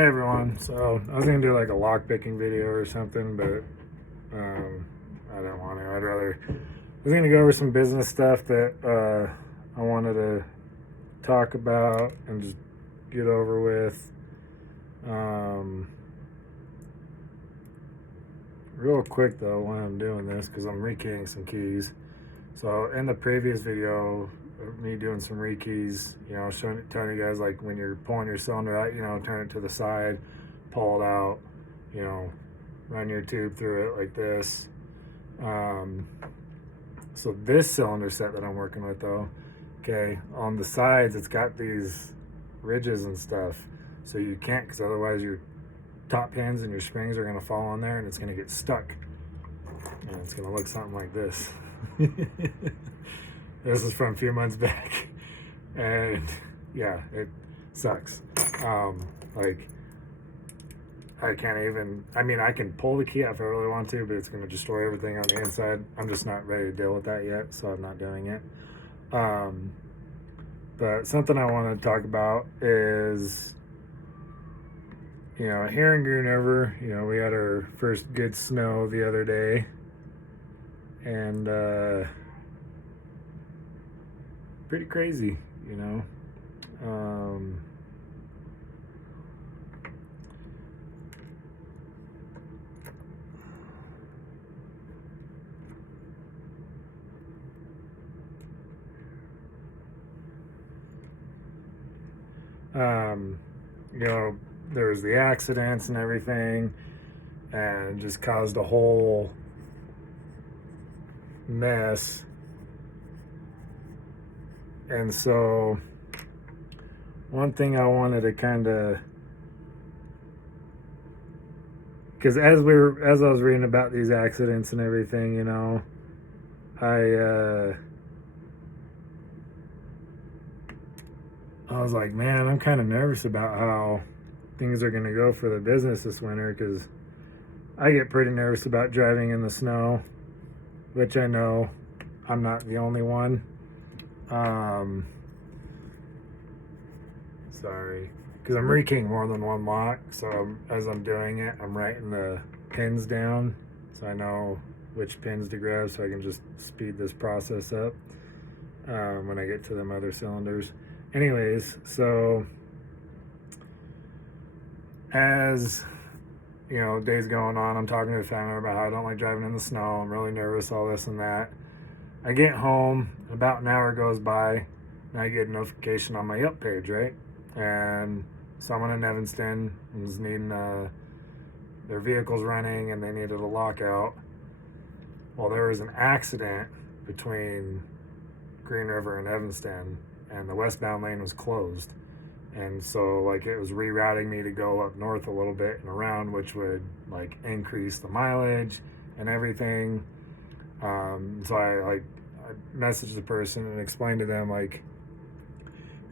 Hey everyone, so I was gonna do like a lock picking video or something, but I don't want to. I was gonna go over some business stuff that I wanted to talk about and just get over with. Real quick though, while I'm doing this, because I'm rekeying some keys. So in the previous video, me doing some rekeys, telling you guys like when you're pulling your cylinder out, turn it to the side, pull it out, run your tube through it like this. So this cylinder set that I'm working with though, okay, on the sides it's got these ridges and stuff, so you can't, because otherwise your top pins and your springs are going to fall on there and it's going to get stuck and it's going to look something like this. This is from a few months back, and yeah, it sucks. Like, I can't even, I can pull the key out if I really want to, but it's going to destroy everything on the inside. I'm just not ready to deal with that yet, so I'm not doing it. But something I want to talk about is, here in Green River, we had our first good snow the other day, and pretty crazy, there was the accidents and everything, and just caused a whole mess. And so one thing I wanted to kind of, because as I was reading about these accidents and everything, I was like, man, I'm kind of nervous about how things are going to go for the business this winter, because I get pretty nervous about driving in the snow, which I know I'm not the only one. Sorry, because I'm rekeying more than one lock, so as I'm doing it, I'm writing the pins down so I know which pins to grab, so I can just speed this process up when I get to them other cylinders. Anyways, so as days going on, I'm talking to the family about how I don't like driving in the snow. I'm really nervous, all this and that. I get home, about an hour goes by, and I get a notification on my Yelp page, right? And someone in Evanston was needing their vehicles running, and they needed a lockout. Well, there was an accident between Green River and Evanston, and the westbound lane was closed. And so like it was rerouting me to go up north a little bit and around, which would like increase the mileage and everything. So I messaged the person and explained to them like,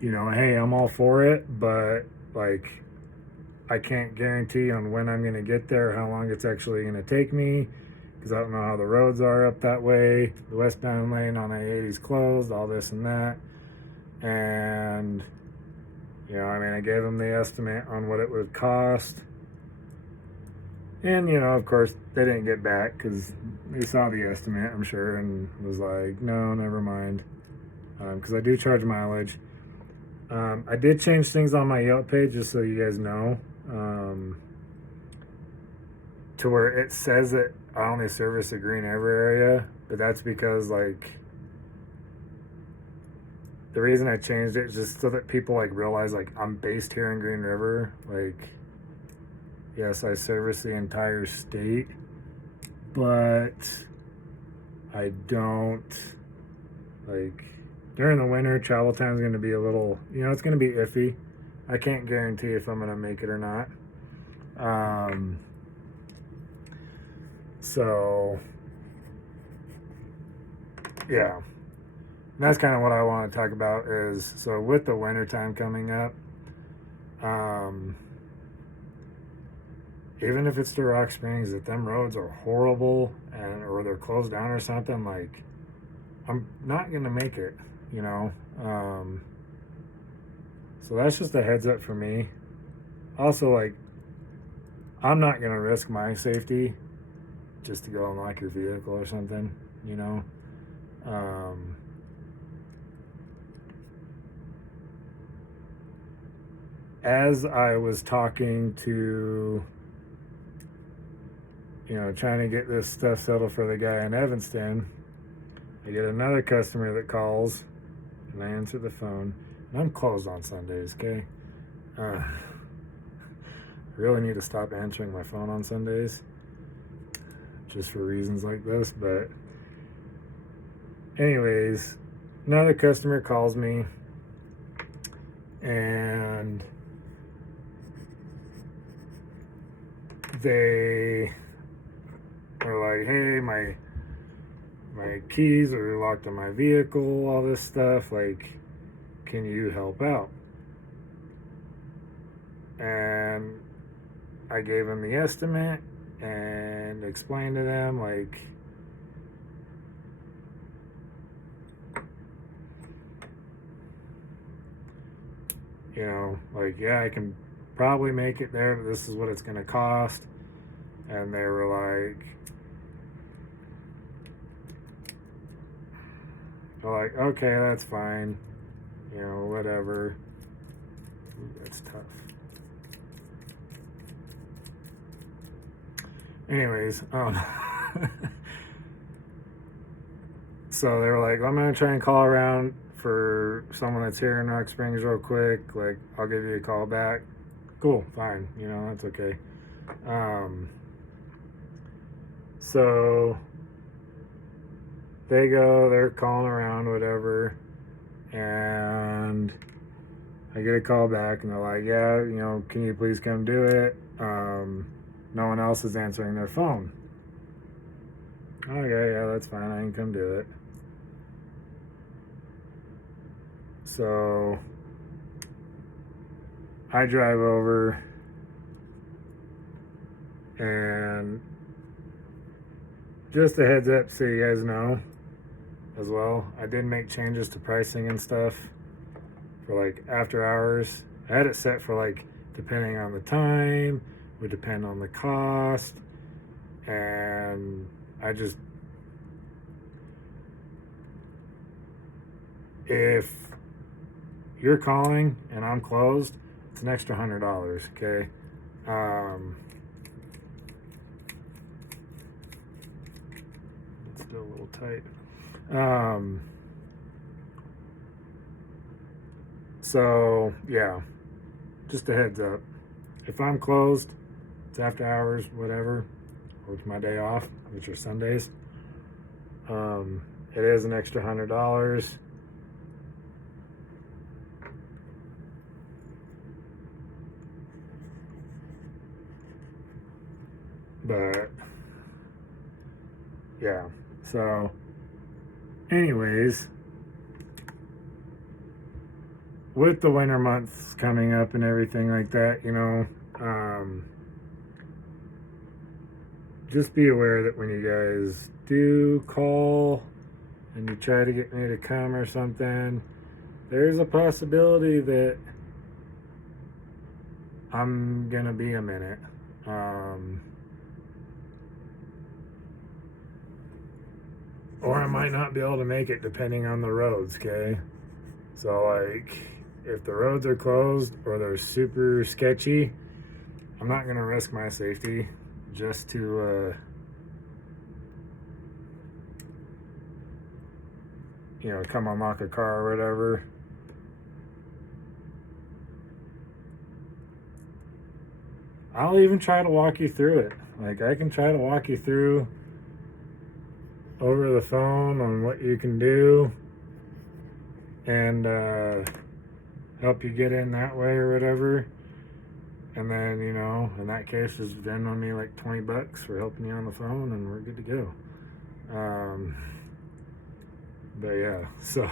hey, I'm all for it, but like I can't guarantee on when I'm gonna get there, how long it's actually gonna take me, because I don't know how the roads are up that way. The westbound lane on I-80 is closed, all this and that. And I gave them the estimate on what it would cost. And, of course, they didn't get back because they saw the estimate, I'm sure, and was like, no, never mind. Because I do charge mileage. I did change things on my Yelp page, just so you guys know, to where it says that I only service the Green River area, but that's because, like, the reason I changed it is just so that people like realize like I'm based here in Green River. Like, yes, I service the entire state, but I don't, like, during the winter, travel time is going to be a little, it's going to be iffy. I can't guarantee if I'm going to make it or not. So yeah. And that's kind of what I want to talk about is, so with the winter time coming up, even if it's to Rock Springs, if them roads are horrible or they're closed down or something, like, I'm not going to make it, So that's just a heads up for me. also, like, I'm not gonna risk my safety just to go unlock your vehicle or something, you know. As I was talking to, trying to get this stuff settled for the guy in Evanston, I get another customer that calls, and I answer the phone. And I'm closed on Sundays, okay? I really need to stop answering my phone on Sundays, just for reasons like this. But anyways, another customer calls me, and they are like, hey, my keys are locked in my vehicle, all this stuff, like, can you help out? And I gave them the estimate and explained to them, like, like, yeah, I can probably make it there, but this is what it's going to cost. And they were like, okay, that's fine, whatever. Ooh, that's tough. Anyways, so they were like, I'm gonna try and call around for someone that's here in Rock Springs real quick. Like, I'll give you a call back. Cool, fine, that's okay. So they're calling around, whatever, and I get a call back, and they're like, yeah, can you please come do it? No one else is answering their phone. Okay, yeah, that's fine, I can come do it. So I drive over, and just a heads up so you guys know as well, I did make changes to pricing and stuff for like after hours. I had it set for like depending on the time, would depend on the cost, and if you're calling and I'm closed, it's an extra $100, okay? It's still a little tight. So yeah, just a heads up. If I'm closed, it's after hours, whatever, or it's my day off, which are Sundays. It is an extra $100. But yeah, so anyways, with the winter months coming up and everything like that, just be aware that when you guys do call and you try to get me to come or something, there's a possibility that I'm gonna be a minute. Or I might not be able to make it depending on the roads, okay? So, like, if the roads are closed or they're super sketchy, I'm not gonna risk my safety just to, come unlock a car or whatever. I'll even try to walk you through it. Like, I can try to walk you through over the phone on what you can do and help you get in that way or whatever. And then, in that case, just Venmo me like $20 for helping you on the phone, and we're good to go. But yeah, so.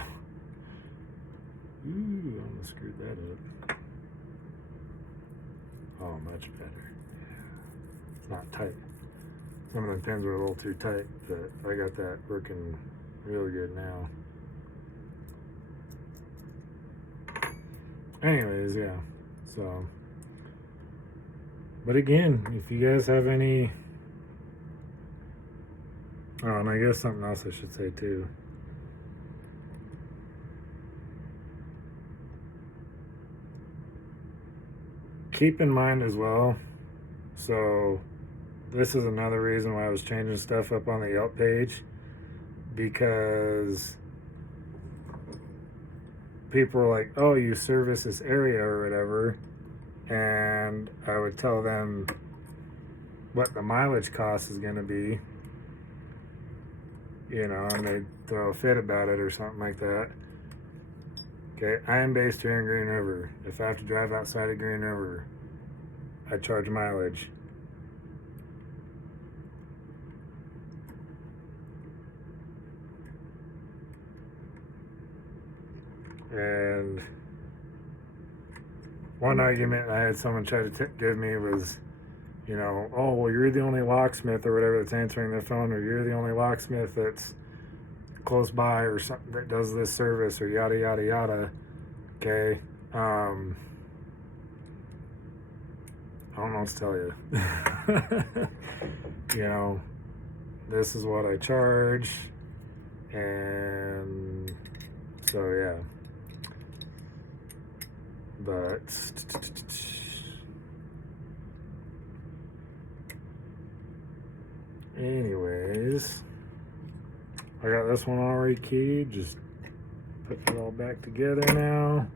Ooh, I almost screwed that up. Oh, much better. It's not tight. Some of the pins were a little too tight, but I got that working really good now. Anyways, yeah, so But again, if you guys have any, oh, and I guess something else I should say too. Keep in mind as well, so this is another reason why I was changing stuff up on the Yelp page, because people were like, oh, you service this area or whatever, and I would tell them what the mileage cost is going to be, you know, and they'd throw a fit about it or something like that. Okay, I am based here in Green River. If I have to drive outside of Green River, I charge mileage. And one argument I had someone try to give me was, you know, oh, well, you're the only locksmith or whatever that's answering their phone, or you're the only locksmith that's close by or something that does this service, or yada yada yada. Okay, I don't know what to tell you. You know, this is what I charge, and so yeah. But anyways, I got this one already keyed. Just put it all back together now.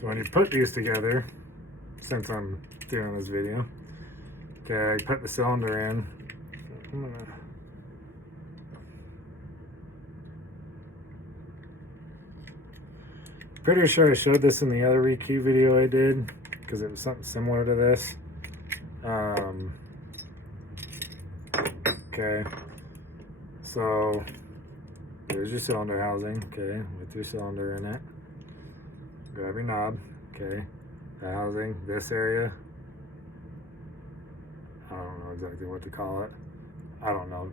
So when you put these together, since I'm doing this video, okay, I put the cylinder in. I'm gonna pretty sure I showed this in the other rekey video I did, because it was something similar to this. Okay, so there's your cylinder housing, okay, with your cylinder in it. Grab your knob, okay, the housing, this area, I don't know exactly what to call it. I don't know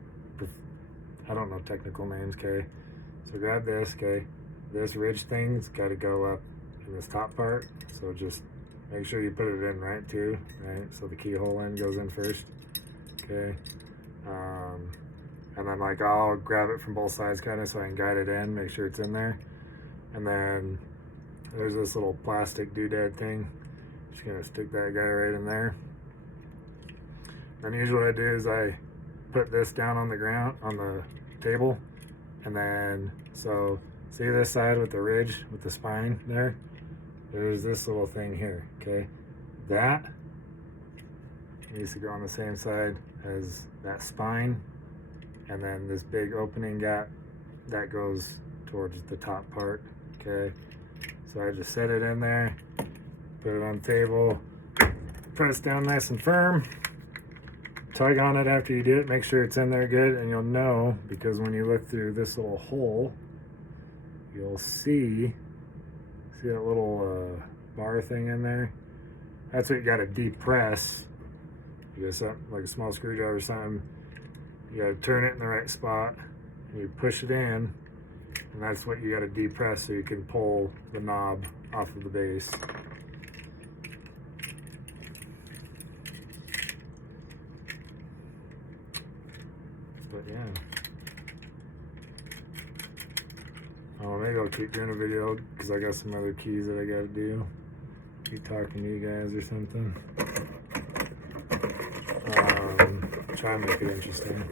technical names, okay. So grab this, okay. This ridge thing's got to go up in this top part, so just make sure you put it in right too, right? So the keyhole end goes in first, okay. And then like I'll grab it from both sides kind of so I can guide it in, make sure it's in there. And then there's this little plastic doodad thing. Just gonna stick that guy right in there. And usually what I do is I put this down on the ground, on the table, and then so see this side with the ridge, with the spine there? There's this little thing here, okay? That needs to go on the same side as that spine, and then this big opening gap, that goes towards the top part, okay? So I just set it in there, put it on the table, press down nice and firm, tug on it after you do it, make sure it's in there good, and you'll know, because when you look through this little hole, you'll see that little bar thing in there? That's what you gotta depress. You got something like a small screwdriver or something, you gotta turn it in the right spot, and you push it in, and that's what you gotta depress so you can pull the knob off of the base. But yeah. Oh, maybe I'll keep doing a video because I got some other keys that I gotta do. Keep talking to you guys or something. Try and make it interesting.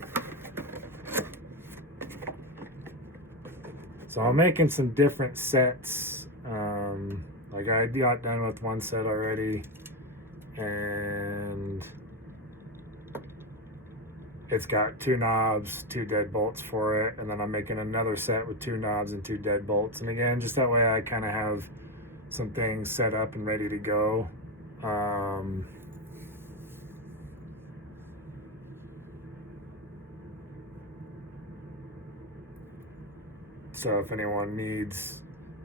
So I'm making some different sets. Like I got done with one set already, and it's got 2 knobs, 2 deadbolts for it, and then I'm making another set with 2 knobs and 2 deadbolts. And again, just that way I kind of have some things set up and ready to go. So if anyone needs,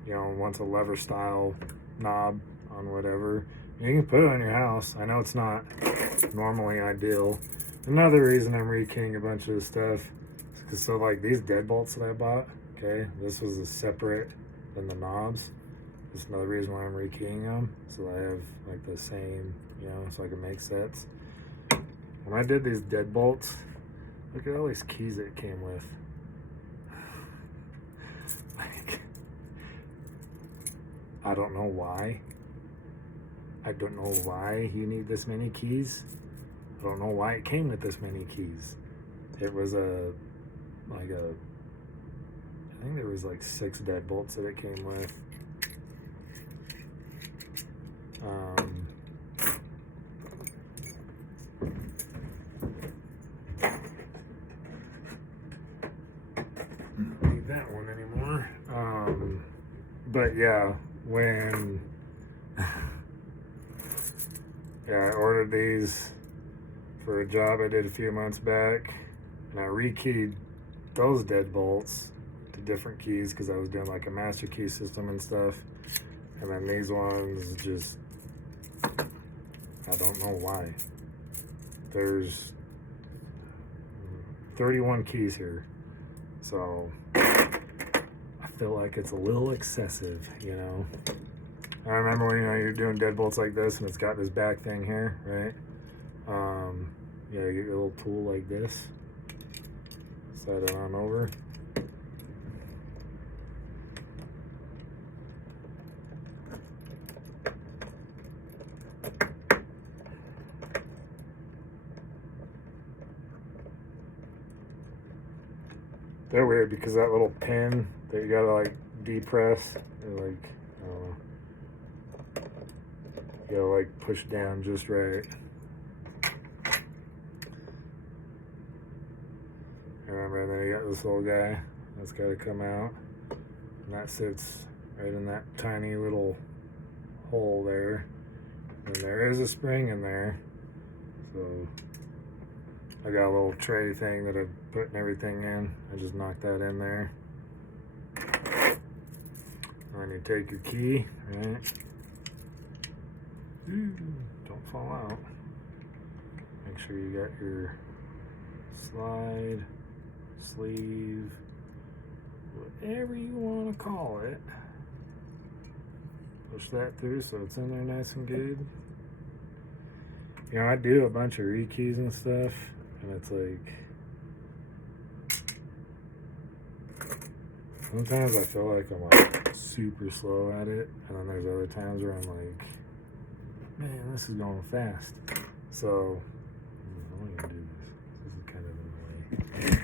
wants a lever style knob on whatever, you can put it on your house. I know it's not normally ideal. Another reason I'm rekeying a bunch of this stuff is because, so like these deadbolts that I bought, okay, this was a separate than the knobs. That's another reason why I'm rekeying them, so I have like the same, so I can make sets. When I did these deadbolts, look at all these keys that it came with. Like, I don't know why. I don't know why you need this many keys. I don't know why it came with this many keys. It was I think there was like 6 deadbolts that it came with. Don't need that one anymore. But yeah, when I ordered these for a job I did a few months back, and I rekeyed those deadbolts to different keys because I was doing like a master key system and stuff. And then these ones just, I don't know why. There's 31 keys here. So I feel like it's a little excessive, I remember when you're doing deadbolts like this and it's got this back thing here, right? You get your little tool like this, slide it on over. They're weird because that little pin that you gotta like depress, or like, I don't know, you gotta like push down just right. Remember, and then you got this little guy that's gotta come out, and that sits right in that tiny little hole there. And there is a spring in there, so I got a little tray thing that I'm putting everything in. I just knocked that in there. And then you take your key, right? Don't fall out. Make sure you got your slide, sleeve, whatever you want to call it. Push that through so it's in there nice and good. I do a bunch of rekeys and stuff, and it's like, sometimes I feel like I'm like super slow at it, and then there's other times where I'm like, man, this is going fast. So I'm gonna do this. This is kind of in the way.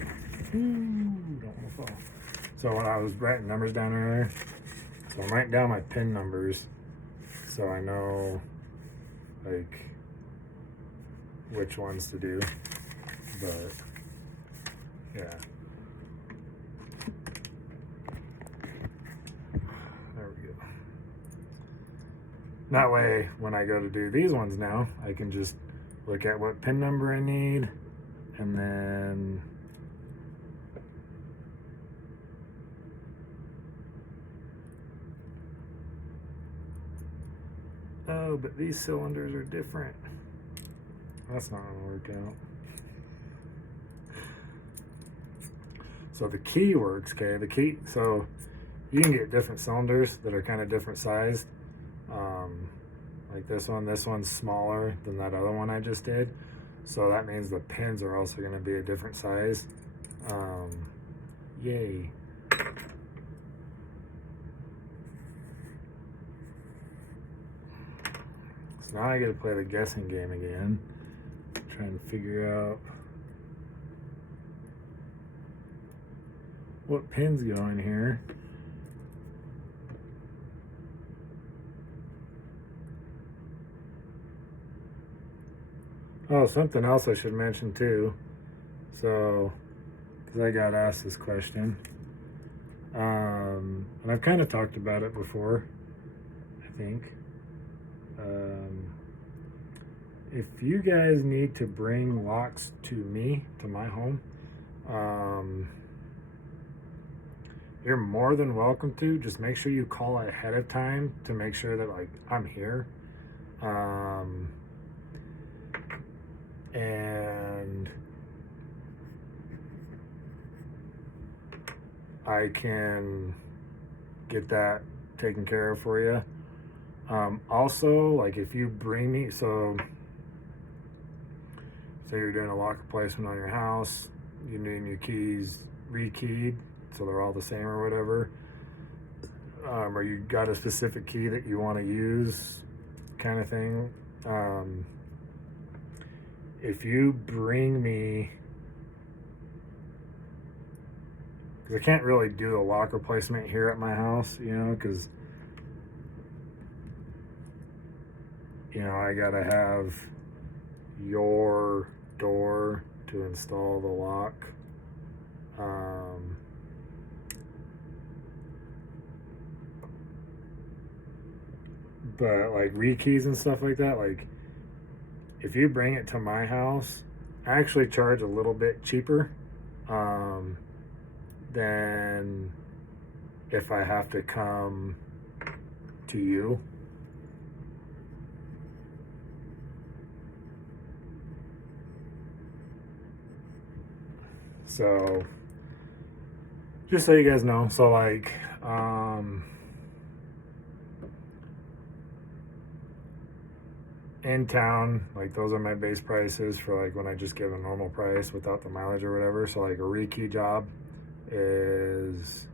Ooh, don't want to fall. So when I was writing numbers down earlier, so I'm writing down my pin numbers so I know like which ones to do. But yeah. There we go. That way, when I go to do these ones now, I can just look at what pin number I need, and then oh, but these cylinders are different. That's not gonna work out. So the key works, okay? The key, so you can get different cylinders that are kind of different sized. Like this one's smaller than that other one I just did. So that means the pins are also gonna be a different size. Yay. So now I gotta play the guessing game again. Try and figure out what pins go in here. Oh, something else I should mention too. So, because I got asked this question, and I've kind of talked about it before, I think. If you guys need to bring locks to me, to my home, you're more than welcome to. Just make sure you call ahead of time to make sure that like I'm here. And I can get that taken care of for you. Also, like if you bring me, so say you're doing a lock replacement on your house, you need your keys rekeyed so they're all the same or whatever, or you got a specific key that you want to use, kind of thing. If you bring me, because I can't really do a lock replacement here at my house, because I gotta have your door to install the lock. But like rekeys and stuff like that, like if you bring it to my house, I actually charge a little bit cheaper than if I have to come to you. So just so you guys know, so like in town, like those are my base prices for like when I just give a normal price without the mileage or whatever. So like a rekey job is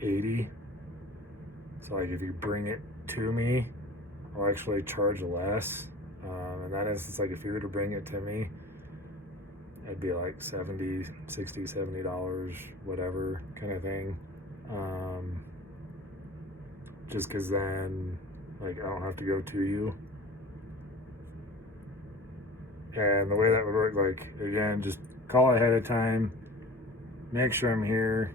$80. So like if you bring it to me, I'll actually charge less. In that instance, like if you were to bring it to me, it'd be like $70, $60, $70, whatever kind of thing. Just because then, like, I don't have to go to you. And the way that would work, like, again, just call ahead of time, make sure I'm here,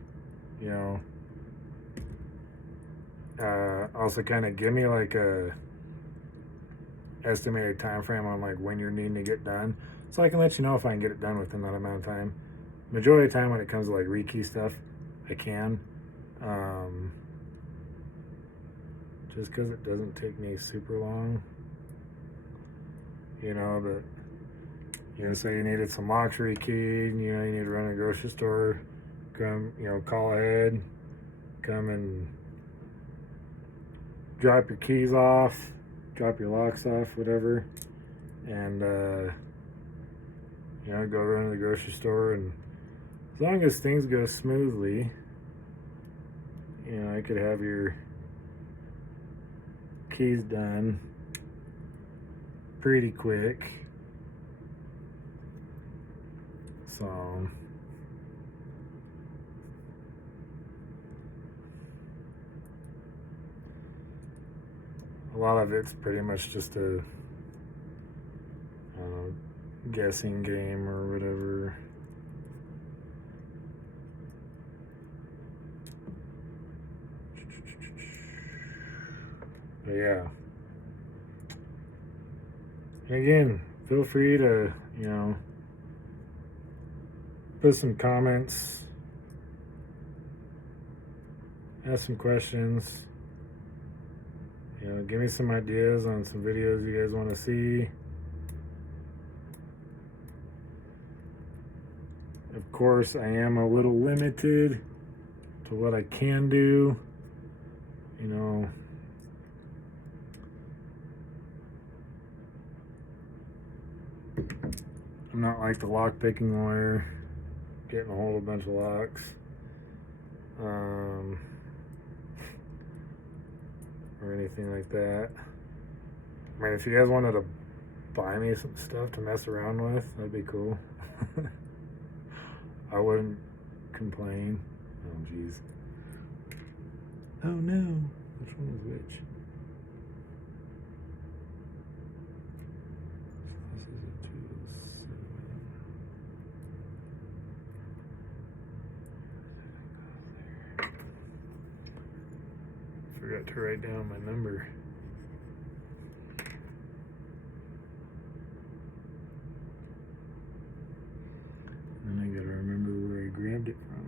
also kind of give me like a estimated time frame on like when you're needing to get done, so I can let you know if I can get it done within that amount of time. Majority of the time when it comes to like rekey stuff, I can, just because it doesn't take me super long, but say you needed some locks rekeyed, you need to run to the grocery store, come, call ahead, come and drop your keys off, drop your locks off, whatever, and go run to the grocery store, and as long as things go smoothly, I could have your keys done pretty quick. So a lot of it's pretty much just a guessing game or whatever. But yeah. And again, feel free to, put some comments, ask some questions, give me some ideas on some videos you guys want to see. Of course, I am a little limited to what I can do, I'm not like the lock picking lawyer, getting a hold of a bunch of locks, or anything like that. I mean, if you guys wanted to buy me some stuff to mess around with, that'd be cool. I wouldn't complain. Oh, jeez. Oh, no. Which one is which? This is a 207. Forgot to write down my number. And I gotta remember where I grabbed it from.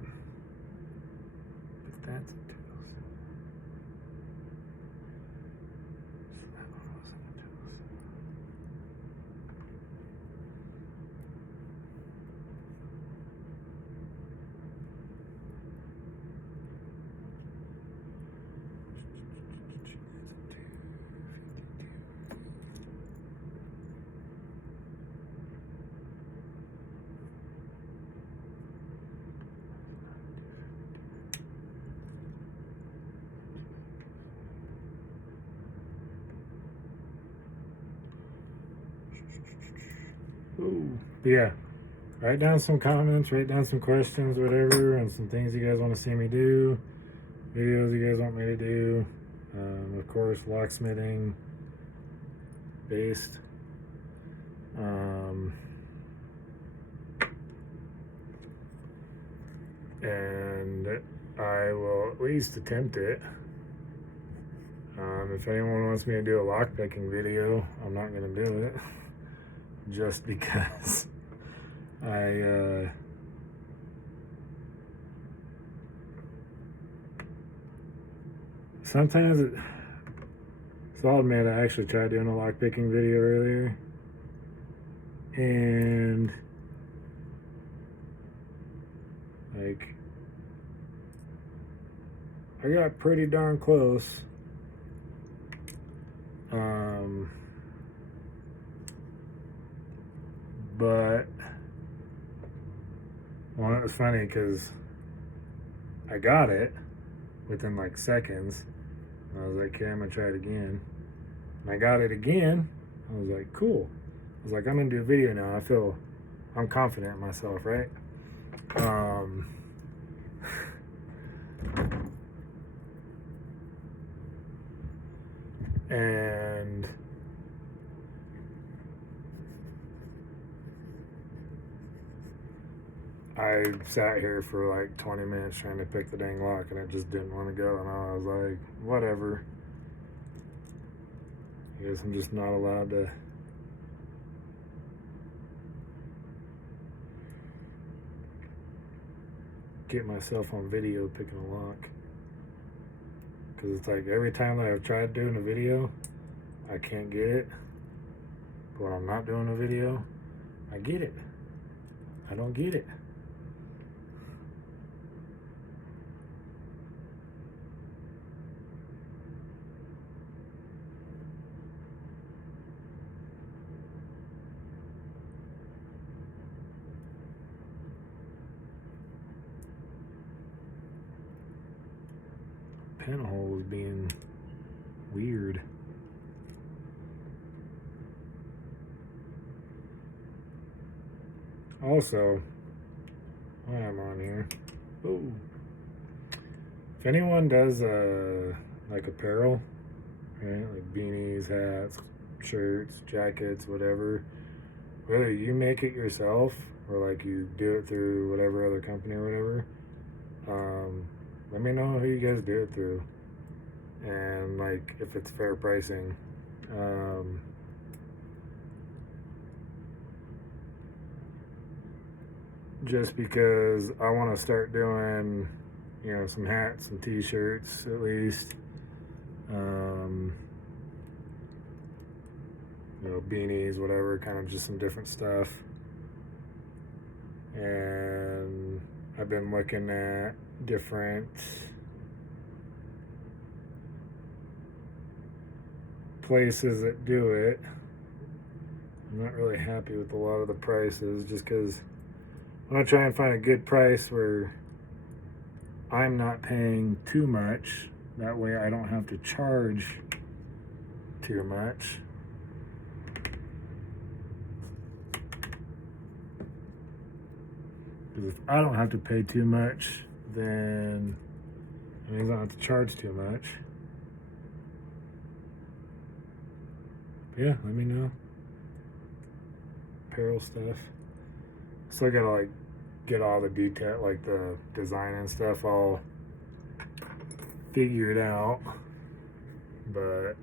But that's a 207. So that one wasn't a 207. Ooh. But yeah, write down some comments, write down some questions, whatever, and some things you guys want to see me do, videos you guys want me to do. Of course, locksmithing based. And I will at least attempt it. If anyone wants me to do a lockpicking video, I'm not going to do it just because sometimes so I'll admit I actually tried doing a lockpicking video earlier, and like I got pretty darn close. But well, it was funny because I got it within like seconds. And I was like, okay, I'm gonna try it again. And I got it again. I was like, cool. I was like, I'm gonna do a video now. I'm confident in myself, right? And I sat here for like 20 minutes trying to pick the dang lock, and it just didn't want to go. And I was like, whatever. I guess I'm just not allowed to get myself on video picking a lock. Because it's like every time that I've tried doing a video, I can't get it. But when I'm not doing a video, I get it. I don't get it. Pinhole is being weird. Also, while I'm on here, ooh, if anyone does like apparel, right, like beanies, hats, shirts, jackets, whatever, whether you make it yourself or like you do it through whatever other company or whatever, let me know who you guys do it through, and like if it's fair pricing. Just because I want to start doing, you know, some hats, some t-shirts at least, you know, beanies, whatever, kind of just some different stuff. And I've been looking at different places that do it. I'm not really happy with a lot of the prices just because I'm going to try and find a good price where I'm not paying too much. That way I don't have to charge too much. Because if I don't have to pay too much, then it means I don't have to charge too much. But yeah, let me know. Apparel stuff. Still gotta like get all the detail, like the design and stuff all figured out, but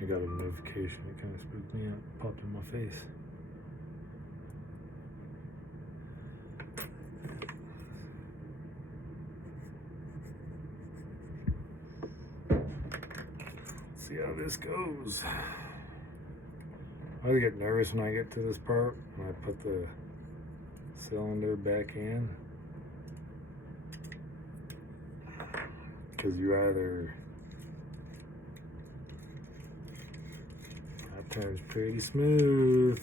I got a notification. It kind of spooked me out. Popped in my face. Let's see how this goes. I always get nervous when I get to this part, when I put the cylinder back in. Because you either turns pretty smooth.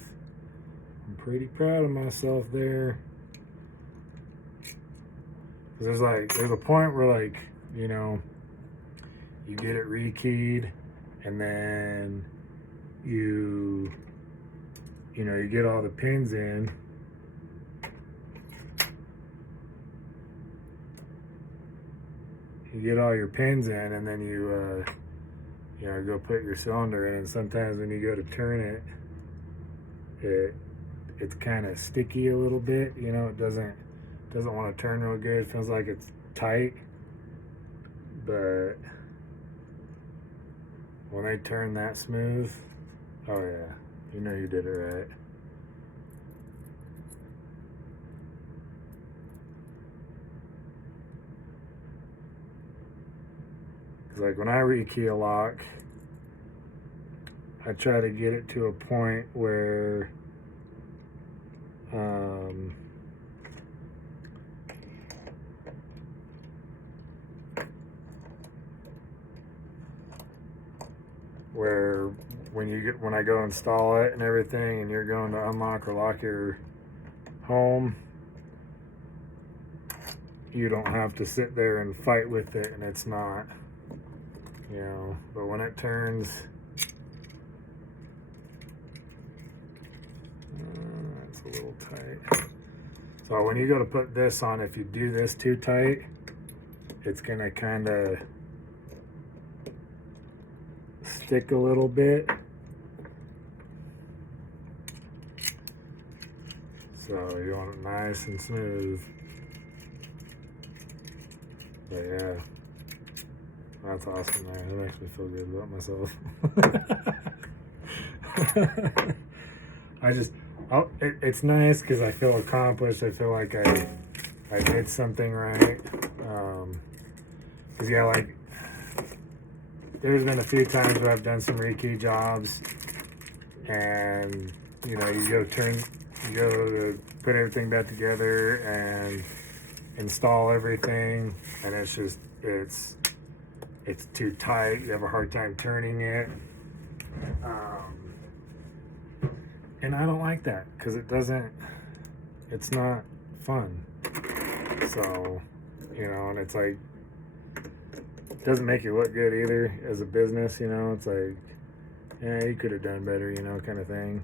I'm pretty proud of myself there. Cause there's a point where like, you know, you get it rekeyed, and then you get all the pins in. You get all your pins in, and then you go put your cylinder in. And sometimes when you go to turn it, it's kind of sticky a little bit. You know, it doesn't want to turn real good. It feels like it's tight, but when they turn that smooth, oh yeah, you know you did it right. Cause like when I rekey a lock, I try to get it to a point where when I go install it and everything, and you're going to unlock or lock your home, you don't have to sit there and fight with it, and it's not, you know. But when it turns, that's a little tight. So when you go to put this on, if you do this too tight, it's gonna kind of stick a little bit. So you want it nice and smooth. But yeah, that's awesome there. That makes me feel good about myself. It's nice because I feel accomplished. I feel like I did something right. Cause yeah, like there's been a few times where I've done some rekey jobs, and you know, you go to put everything back together and install everything, and it's just it's too tight. You have a hard time turning it. And I don't like that because it's not fun. So, you know, and it's like, it doesn't make you look good either as a business, you know. It's like, yeah, you could have done better, you know, kind of thing.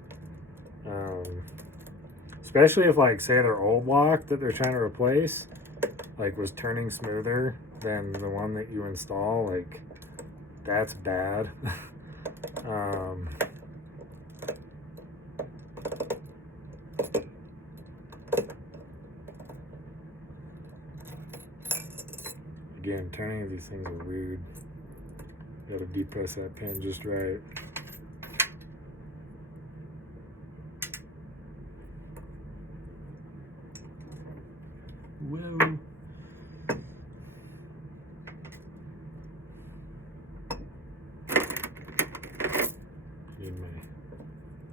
Especially if, like, say their old lock that they're trying to replace, like, was turning smoother than the one that you install. Like, that's bad. Again, turning these things are weird. You gotta depress that pin just right. Whoa. Need my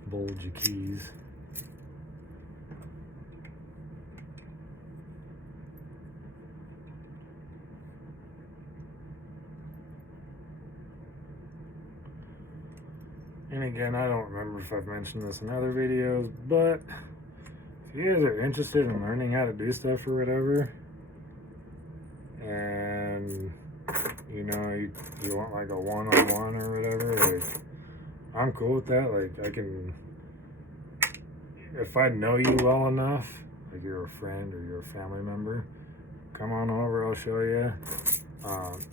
bulgy keys. And again, I don't remember if I've mentioned this in other videos, but if you guys are interested in learning how to do stuff or whatever, and you know, you want like a one-on-one or whatever, like, I'm cool with that. Like, I can, if I know you well enough, like you're a friend or you're a family member, come on over, I'll show you.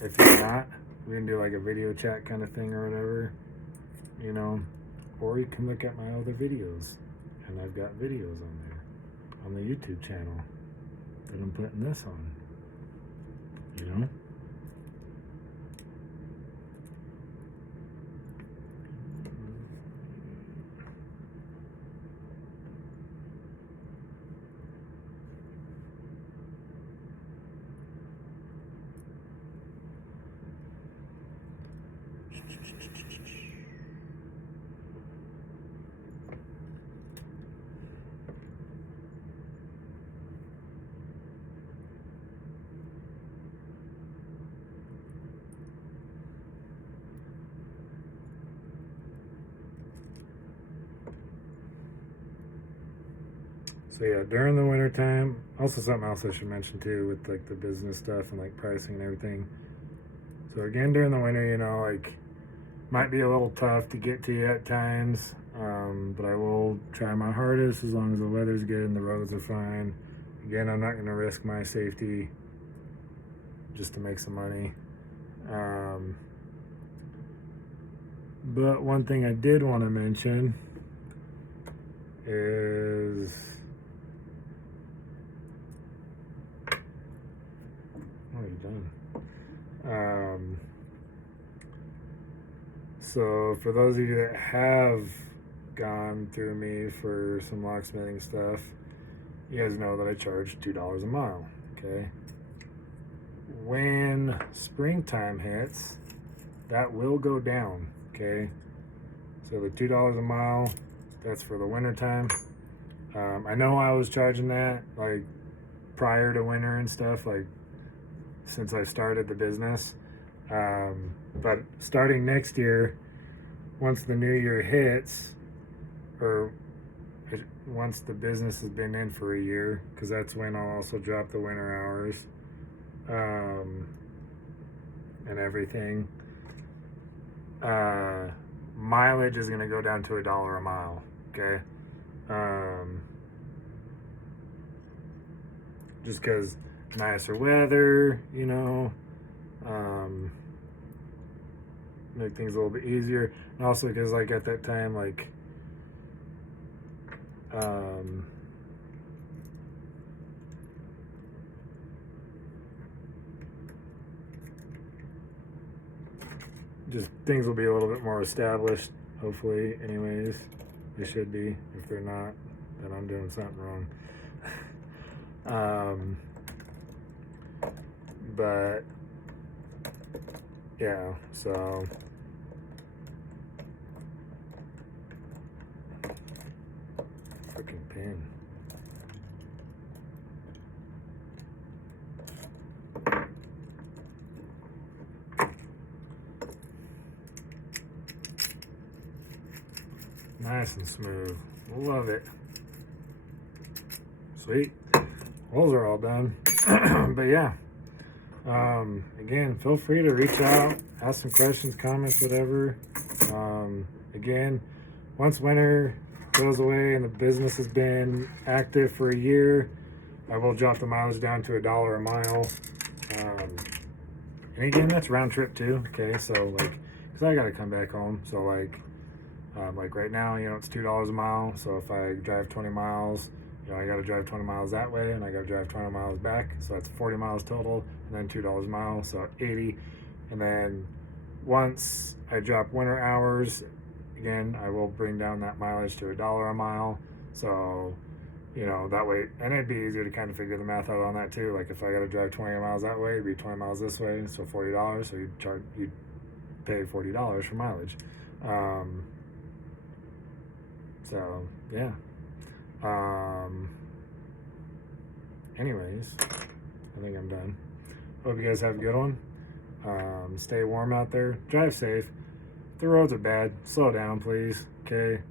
If you're not, we can do like a video chat kind of thing or whatever, you know. Or you can look at my other videos, and I've got videos on there on the YouTube channel that I'm putting this on, you know. So yeah, during the winter time, also something else I should mention too with like the business stuff and like pricing and everything. So again, during the winter, like might be a little tough to get to you at times, but I will try my hardest as long as the weather's good and the roads are fine. Again, I'm not going to risk my safety just to make some money. But one thing I did want to mention is what are you doing? So for those of you that have gone through me for some locksmithing stuff, you guys know that I charge $2 a mile, okay? When springtime hits, that will go down, okay? So the $2 a mile, that's for the winter time. I know I was charging that like prior to winter and stuff, like since I started the business. But starting next year, once the new year hits, or once the business has been in for a year, because that's when I'll also drop the winter hours and everything, mileage is going to go down to $1 a mile, okay? Just because nicer weather, make things a little bit easier, and also because like at that time, like just things will be a little bit more established, hopefully. Anyways, they should be. If they're not, then I'm doing something wrong. But yeah, so freaking pin. Nice and smooth. Love it. Sweet. Those are all done. But yeah. Again, feel free to reach out, ask some questions, comments, whatever. Again, once winter goes away and the business has been active for a year, I will drop the mileage down to $1 a mile. And again, that's round trip too. Okay, so like, cause I gotta come back home. So like right now, it's $2 a mile. So if I drive 20 miles, I got to drive 20 miles that way, and I got to drive 20 miles back. So that's 40 miles total, and then $2 a mile, so 80. And then once I drop winter hours, again, I will bring down that mileage to $1 a mile. So, that way, and it'd be easier to kind of figure the math out on that too. Like if I got to drive 20 miles that way, it'd be 20 miles this way, so $40. So you'd pay $40 for mileage. So yeah. Anyways, I think I'm done. Hope you guys have a good one. Stay warm out there. Drive safe. If the roads are bad, slow down, please. Okay.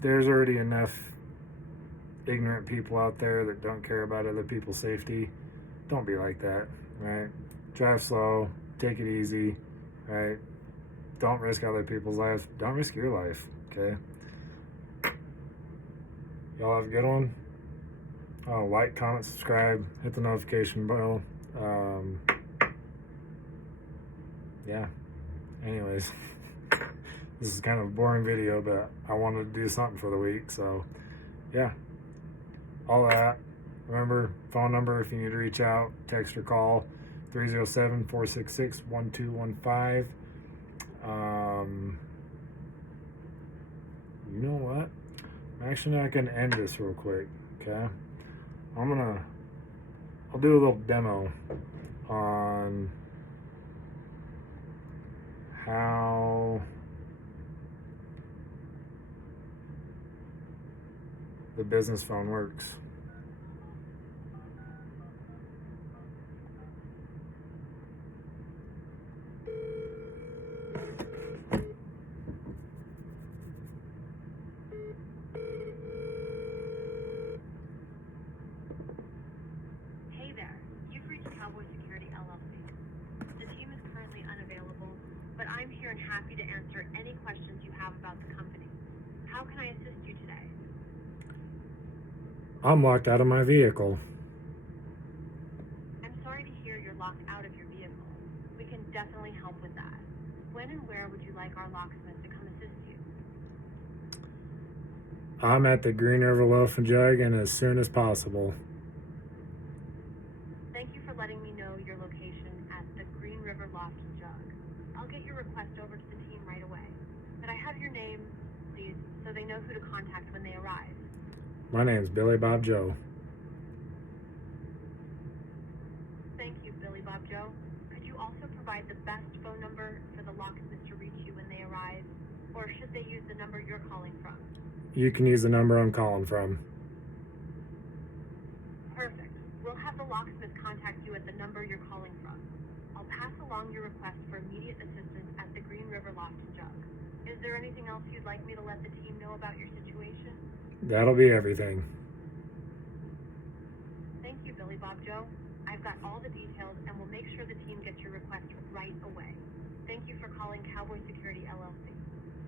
There's already enough ignorant people out there that don't care about other people's safety. Don't be like that, right? Drive slow. Take it easy, right? Don't risk other people's lives. Don't risk your life, okay? Y'all have a good one. Like, comment, subscribe, hit the notification bell. Yeah. Anyways, this is kind of a boring video, but I wanted to do something for the week. So, yeah. All that. Remember, phone number if you need to reach out, text or call, 307-466-1215. You know what? I'm actually not going to end this real quick, okay? I'll do a little demo on how the business phone works. answer any questions you have about the company. How can I assist you today? I'm locked out of my vehicle. I'm sorry to hear you're locked out of your vehicle. We can definitely help with that. When and where would you like our locksmith to come assist you? I'm at the Green River Loaf and Jug, and as soon as possible. Thank you for letting me know your location at the Green River Loft and Jug. I'll get your request over to the team right away. Could I have your name, please, so they know who to contact when they arrive? My name's Billy Bob Joe. Thank you, Billy Bob Joe. Could you also provide the best phone number for the locksmith to reach you when they arrive? Or should they use the number you're calling from? You can use the number I'm calling from. Perfect. We'll have the locksmith contact you at the number you're calling from. I'll pass along your request for immediate assistance at the Green River Loft and Jug. Is there anything else you'd like me to let the team know about your situation? That'll be everything. Thank you, Billy Bob Joe. I've got all the details and we'll make sure the team gets your request right away. Thank you for calling Cowboy Security LLC.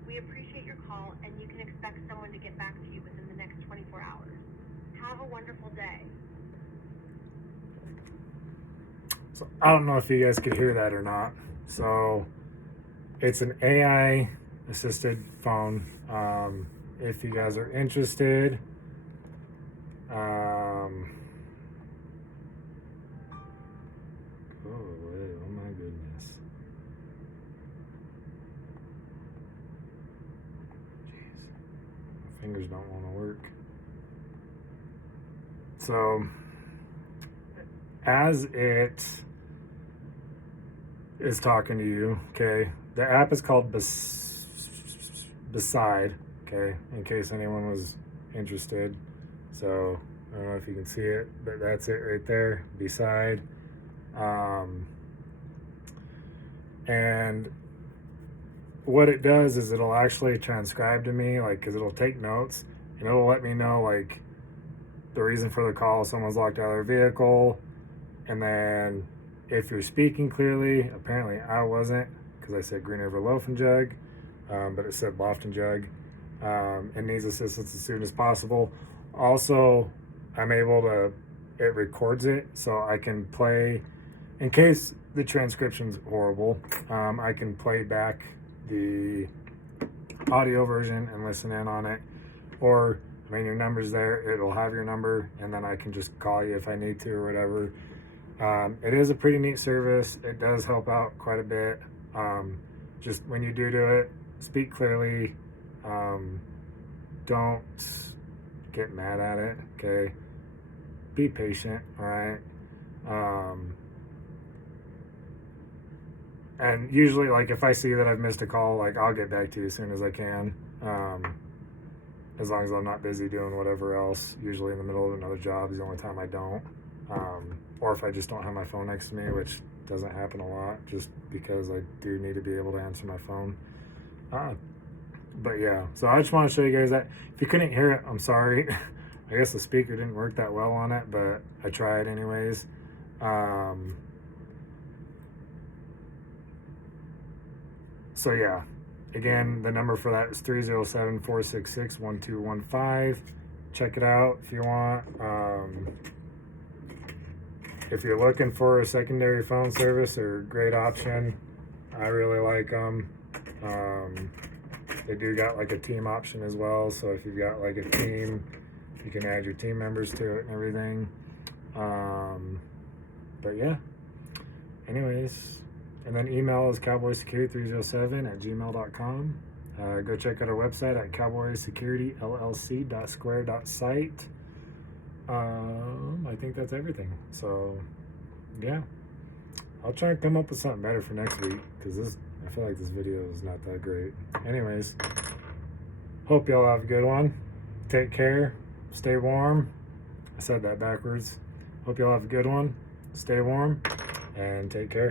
We appreciate your call and you can expect someone to get back to you within the next 24 hours. Have a wonderful day. So I don't know if you guys could hear that or not. So it's an AI assisted phone. If you guys are interested, oh my goodness. Jeez. My fingers don't want to work. So as it is talking to you, okay, the app is called Beside, okay, in case anyone was interested. So I don't know if you can see it, but that's it right there, Beside. And what it does is it'll actually transcribe to me, like, because it'll take notes and it'll let me know, like, the reason for the call, someone's locked out of their vehicle, and then if you're speaking clearly, apparently I wasn't, because I said Green River Loaf and Jug, but it said Loft and Jug, and needs assistance as soon as possible. Also, I'm able to, it records it, so I can play, in case the transcription's horrible, I can play back the audio version and listen in on it, or I mean, your number's there, it'll have your number, and then I can just call you if I need to or whatever. It is a pretty neat service. It does help out quite a bit. Just when you do it, speak clearly. Don't get mad at it, okay? Be patient, all right? And usually, like, if I see that I've missed a call, like, I'll get back to you as soon as I can. As long as I'm not busy doing whatever else. Usually in the middle of another job is the only time I don't. Or if I just don't have my phone next to me, which doesn't happen a lot, just because I do need to be able to answer my phone. But yeah, so I just want to show you guys that. If you couldn't hear it, I'm sorry. I guess the speaker didn't work that well on it, but I tried anyways. So yeah, again, the number for that is 307-466-1215. Check it out if you want. If you're looking for a secondary phone service, they're a great option. I really like them. They do got like a team option as well. So if you've got like a team, you can add your team members to it and everything. But yeah, anyways, and then email is cowboysecurity307@gmail.com. Go check out our website at cowboysecurityllc.square.site. I think that's everything. So yeah, I'll try and come up with something better for next week, because I feel like this video is not that great. Anyways, hope y'all have a good one. Take care, stay warm. I said that backwards. Hope y'all have a good one, stay warm, and take care.